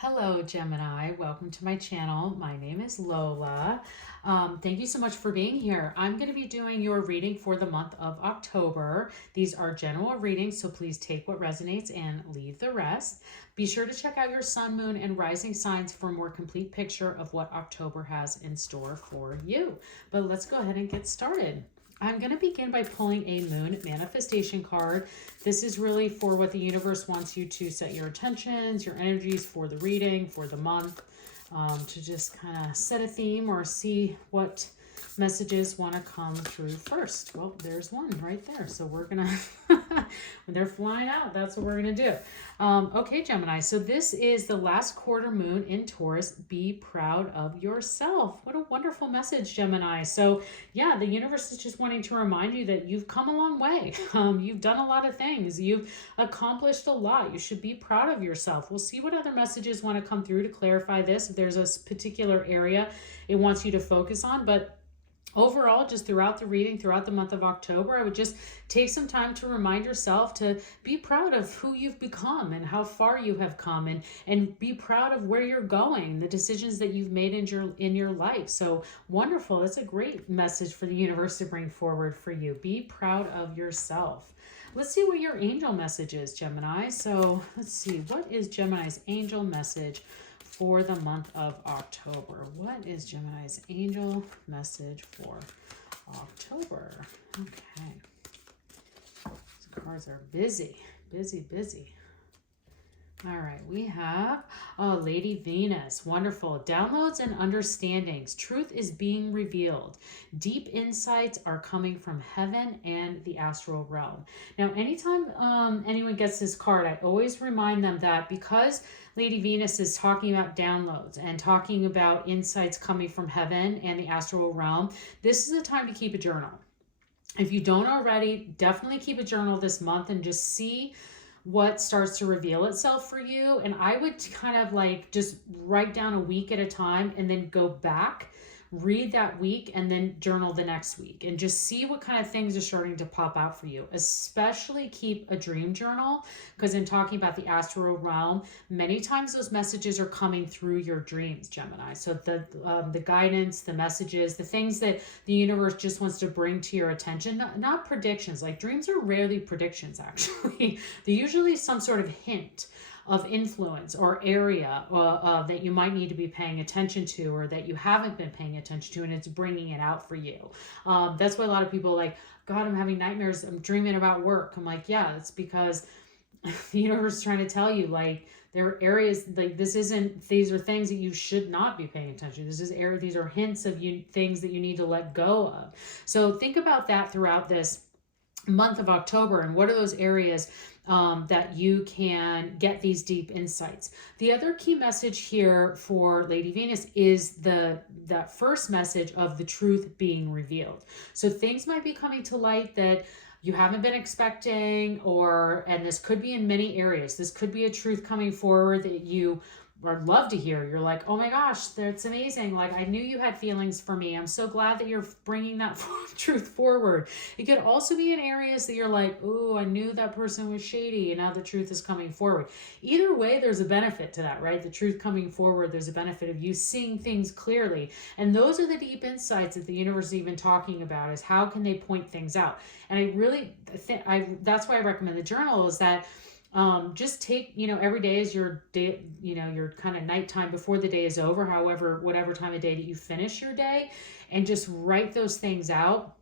Hello, Gemini. Welcome to my channel. My name is Lola. Thank you so much for being here. I'm going to be doing your reading for the month of October. These are general readings, so please take what resonates and leave the rest. Be sure to check out your sun, moon, and rising signs for a more complete picture of what October has in store for you. But let's go ahead and get started. I'm going to begin by pulling a moon manifestation card. This is really for what the universe wants you to set your intentions, your energies for the reading, for the month, to just kind of set a theme or see what messages want to come through first. Well, there's one right there. So we're going to, when they're flying out, that's what we're going to do. Okay, Gemini. So this is the last quarter moon in Taurus. Be proud of yourself. What a wonderful message, Gemini. So yeah, the universe is just wanting to remind you that you've come a long way. You've done a lot of things. You've accomplished a lot. You should be proud of yourself. We'll see what other messages want to come through to clarify this. If there's a particular area it wants you to focus on, but overall, just throughout the reading, throughout the month of October, I would just take some time to remind yourself to be proud of who you've become and how far you have come, and be proud of where you're going, the decisions that you've made in your life. So wonderful. It's a great message for the universe to bring forward for you. Be proud of yourself. Let's see what your angel message is, Gemini. So let's see. What is Gemini's angel message for the month of October? What is Gemini's angel message for October? Okay. These cards are busy, busy, busy. All right, we have Lady Venus. Wonderful. Downloads and understandings. Truth is being revealed. Deep insights are coming from heaven and the astral realm. Now, anytime anyone gets this card, I always remind them that because Lady Venus is talking about downloads and talking about insights coming from heaven and the astral realm, this is a time to keep a journal. If you don't already, definitely keep a journal this month and just see what starts to reveal itself for you. And I would kind of like just write down a week at a time and then go back, read that week, and then journal the next week and just see what kind of things are starting to pop out for you. Especially keep a dream journal, because in talking about the astral realm, many times those messages are coming through your dreams, Gemini. So the guidance, the messages, the things that the universe just wants to bring to your attention, not predictions. Like dreams are rarely predictions, actually. They're usually some sort of hint of influence or area that you might need to be paying attention to, or that you haven't been paying attention to, and it's bringing it out for you. That's why a lot of people are like, God, I'm having nightmares, I'm dreaming about work. I'm like, yeah, it's because the universe is trying to tell you, like, there are areas, like, these are things that you should not be paying attention to. These are hints of things that you need to let go of. So think about that throughout this month of October, and what are those areas that you can get these deep insights. The other key message here for Lady Venus is that first message of the truth being revealed. So things might be coming to light that you haven't been expecting, and this could be in many areas. This could be a truth coming forward that you would love to hear. You're like, oh my gosh, that's amazing. Like, I knew you had feelings for me. I'm so glad that you're bringing that truth forward. It could also be in areas that you're like, oh, I knew that person was shady, and now the truth is coming forward. Either way, there's a benefit to that, right? The truth coming forward, there's a benefit of you seeing things clearly. And those are the deep insights that the universe is even talking about, is how can they point things out. And I really think, that's why I recommend the journal, is that just take, every day is your day, your kind of nighttime before the day is over, whatever time of day that you finish your day, and just write those things out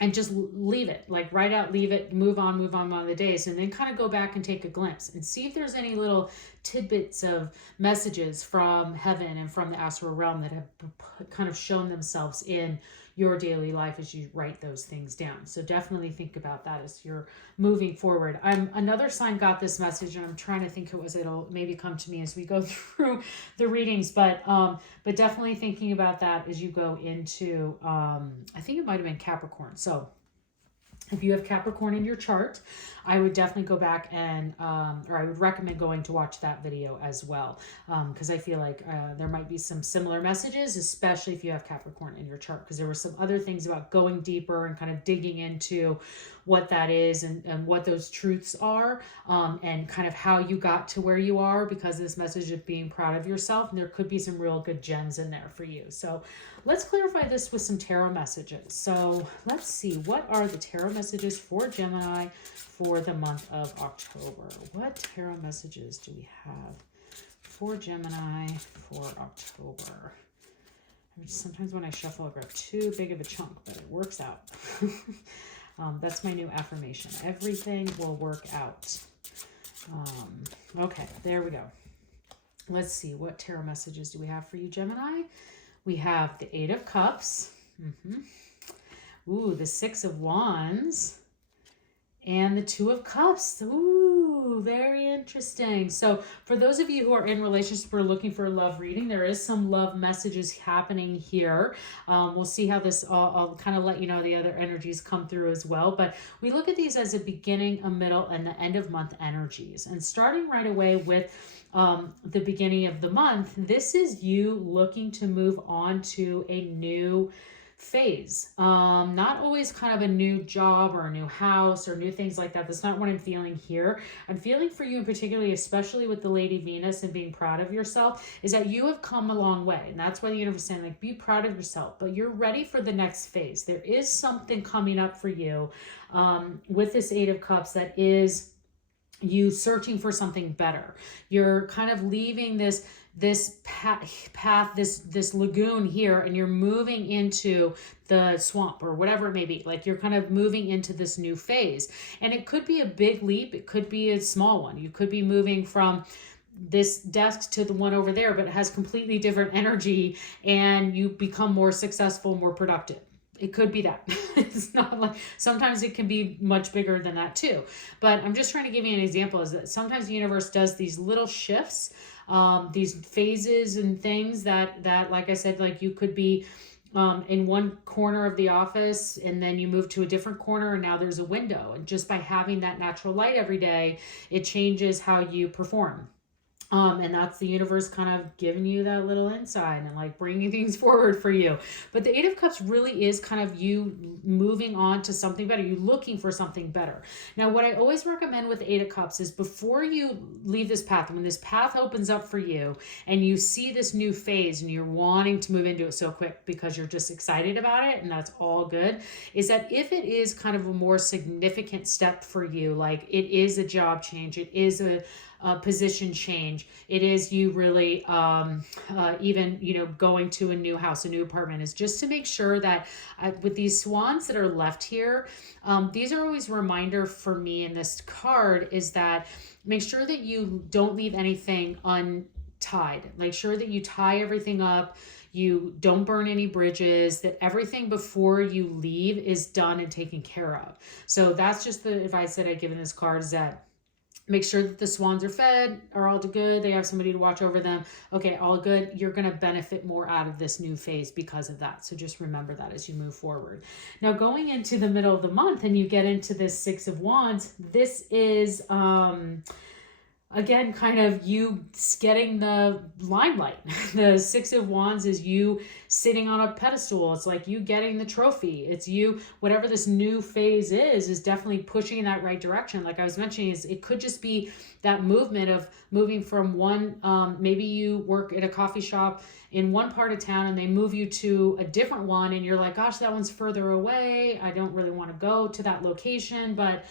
and just leave it, like write out, leave it, move on the days, and then kind of go back and take a glimpse and see if there's any little tidbits of messages from heaven and from the astral realm that have kind of shown themselves in your daily life as you write those things down. So definitely think about that as you're moving forward. Another sign got this message, and I'm trying to think who it was. It'll maybe come to me as we go through the readings, but definitely thinking about that as you go into, I think it might have been Capricorn. So If you have Capricorn in your chart, I would definitely go back and, or I would recommend going to watch that video as well. Because I feel like there might be some similar messages, especially if you have Capricorn in your chart. Because there were some other things about going deeper and kind of digging into what that is and what those truths are, and kind of how you got to where you are because of this message of being proud of yourself. And there could be some real good gems in there for you. So let's clarify this with some tarot messages. So let's see, what are the tarot messages for Gemini for the month of October? What tarot messages do we have for Gemini for October? Sometimes when I shuffle, I grab too big of a chunk, but it works out. That's my new affirmation. Everything will work out. Okay, there we go. Let's see, what tarot messages do we have for you, Gemini? We have the Eight of Cups. Ooh, the Six of Wands. And the Two of Cups. Ooh, very interesting. So for those of you who are in relationships or looking for a love reading, there is some love messages happening here. We'll see how this, I'll kind of let you know the other energies come through as well. But we look at these as a beginning, a middle, and the end of month energies. And starting right away with the beginning of the month, this is you looking to move on to a new phase. Not always kind of a new job or a new house or new things like that. That's not what I'm feeling here. I'm feeling for you, and particularly, especially with the Lady Venus and being proud of yourself, is that you have come a long way. And that's why the universe is saying, like, be proud of yourself, but you're ready for the next phase. There is something coming up for you with this Eight of Cups that is you searching for something better. You're kind of leaving this path, this lagoon here, and you're moving into the swamp or whatever it may be. Like, you're kind of moving into this new phase. And it could be a big leap. It could be a small one. You could be moving from this desk to the one over there, but it has completely different energy, and you become more successful, more productive. It could be that. It's not like, sometimes it can be much bigger than that too. But I'm just trying to give you an example, is that sometimes the universe does these little shifts, these phases and things that, like I said, like you could be in one corner of the office, and then you move to a different corner, and now there's a window. And just by having that natural light every day, it changes how you perform. And that's the universe kind of giving you that little insight and like bringing things forward for you. But the Eight of Cups really is kind of you moving on to something better. You looking for something better. Now, what I always recommend with Eight of Cups is before you leave this path, when this path opens up for you and you see this new phase and you're wanting to move into it so quick because you're just excited about it, and that's all good, is that if it is kind of a more significant step for you, like it is a job change, it is a position change, it is you really even, you know, going to a new house, a new apartment, is just to make sure that with these swans that are left here, these are always a reminder for me in this card, is that make sure that you don't leave anything untied. Make sure that you tie everything up, you don't burn any bridges, that everything before you leave is done and taken care of. So that's just the advice that I give in this card, is that make sure that the swans are fed, are all good, they have somebody to watch over them. Okay, all good. You're going to benefit more out of this new phase because of that. So just remember that as you move forward. Now, going into the middle of the month and you get into this Six of Wands, this is again, kind of you getting the limelight. The Six of Wands is you sitting on a pedestal. It's like you getting the trophy. It's you, whatever this new phase is definitely pushing in that right direction. Like I was mentioning, is it could just be that movement of moving from one, maybe you work at a coffee shop in one part of town and they move you to a different one, and you're like, gosh, that one's further away. I don't really want to go to that location, but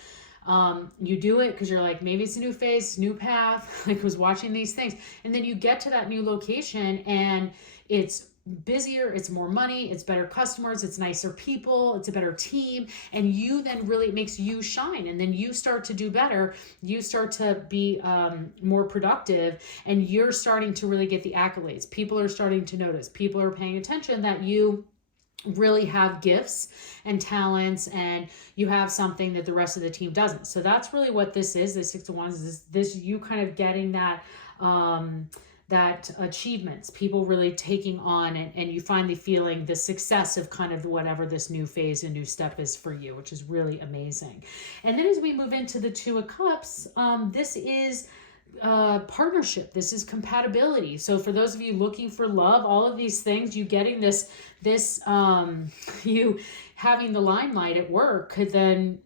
you do it because you're like, maybe it's a new phase, new path. Like I was watching these things, and then you get to that new location and it's busier, it's more money, it's better customers, it's nicer people, it's a better team, and you then really, it makes you shine, and then you start to do better, you start to be more productive, and you're starting to really get the accolades. People are starting to notice, people are paying attention that you really have gifts and talents, and you have something that the rest of the team doesn't. So that's really what this is. The Six of Wands is this you kind of getting that that achievements, people really taking on, and you finally feeling the success of kind of whatever this new phase and new step is for you, which is really amazing. And then as we move into the Two of Cups, this is partnership. This is compatibility. So for those of you looking for love, all of these things, you getting this, you having the limelight at work could then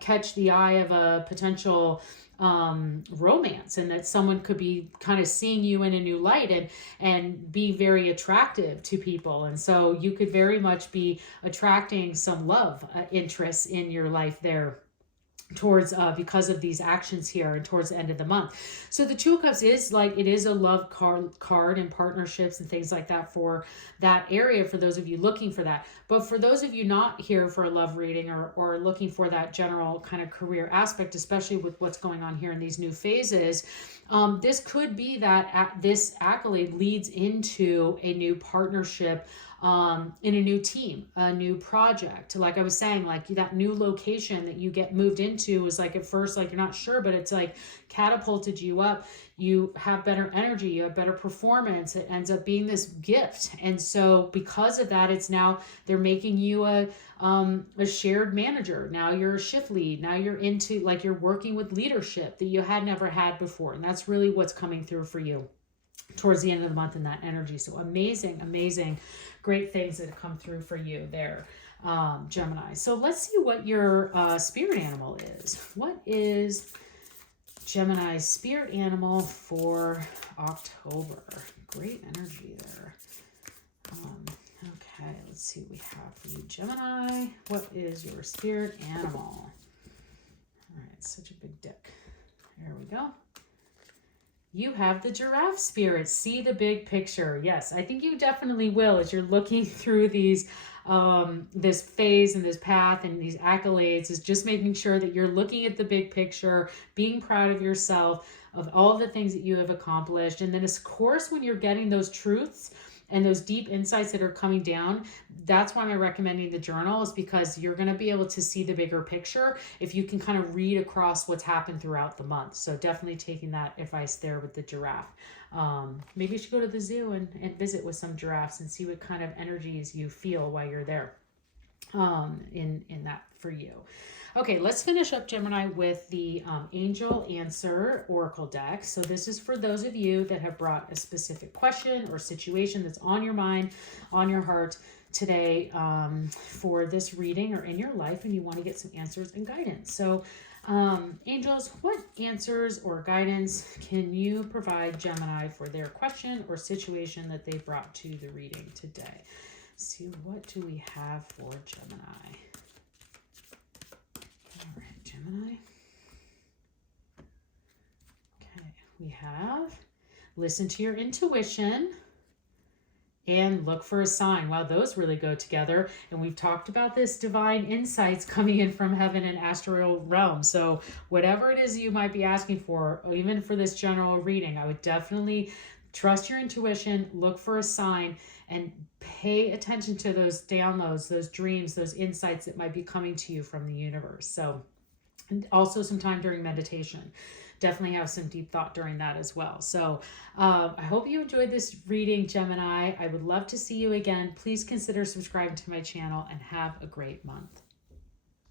catch the eye of a potential romance, and that someone could be kind of seeing you in a new light and be very attractive to people. And so you could very much be attracting some love interests in your life there towards because of these actions here and towards the end of the month. So the Two of Cups is like, it is a love card and partnerships and things like that for that area, for those of you looking for that. But for those of you not here for a love reading or looking for that general kind of career aspect, especially with what's going on here in these new phases, this could be that this accolade leads into a new partnership, in a new team, a new project. Like I was saying, like that new location that you get moved into is like, at first, like you're not sure, but it's like catapulted you up. You have better energy, you have better performance. It ends up being this gift. And so because of that, it's now, they're making you a shared manager. Now you're a shift lead. Now you're into, like, you're working with leadership that you had never had before. And that's really what's coming through for you towards the end of the month in that energy. So amazing, amazing, great things that have come through for you there, Gemini. So let's see what your spirit animal is. What is Gemini's spirit animal for October? Great energy there. Okay, let's see what we have for you, Gemini. What is your spirit animal? All right, such a big deck. There we go. You have the giraffe spirit. See the big picture. Yes, I think you definitely will as you're looking through these, this phase and this path and these accolades, is just making sure that you're looking at the big picture, being proud of yourself, of all the things that you have accomplished. And then of course, when you're getting those truths and those deep insights that are coming down, that's why I'm recommending the journal, is because you're going to be able to see the bigger picture if you can kind of read across what's happened throughout the month. So definitely taking that advice there with the giraffe. Maybe you should go to the zoo and visit with some giraffes and see what kind of energies you feel while you're there, in that for you. Okay, let's finish up, Gemini, with the Angel Answer Oracle deck. So this is for those of you that have brought a specific question or situation that's on your mind, on your heart today, for this reading or in your life, and you want to get some answers and guidance. So angels, what answers or guidance can you provide Gemini for their question or situation that they brought to the reading today? See, what do we have for Gemini? All right, Gemini. Okay, we have listen to your intuition and look for a sign. Wow, those really go together. And we've talked about this divine insights coming in from heaven and astral realm. So whatever it is you might be asking for, even for this general reading, I would definitely trust your intuition, look for a sign, and pay attention to those downloads, those dreams, those insights that might be coming to you from the universe. So, and also sometime during meditation, definitely have some deep thought during that as well. So I hope you enjoyed this reading, Gemini. I would love to see you again. Please consider subscribing to my channel and have a great month.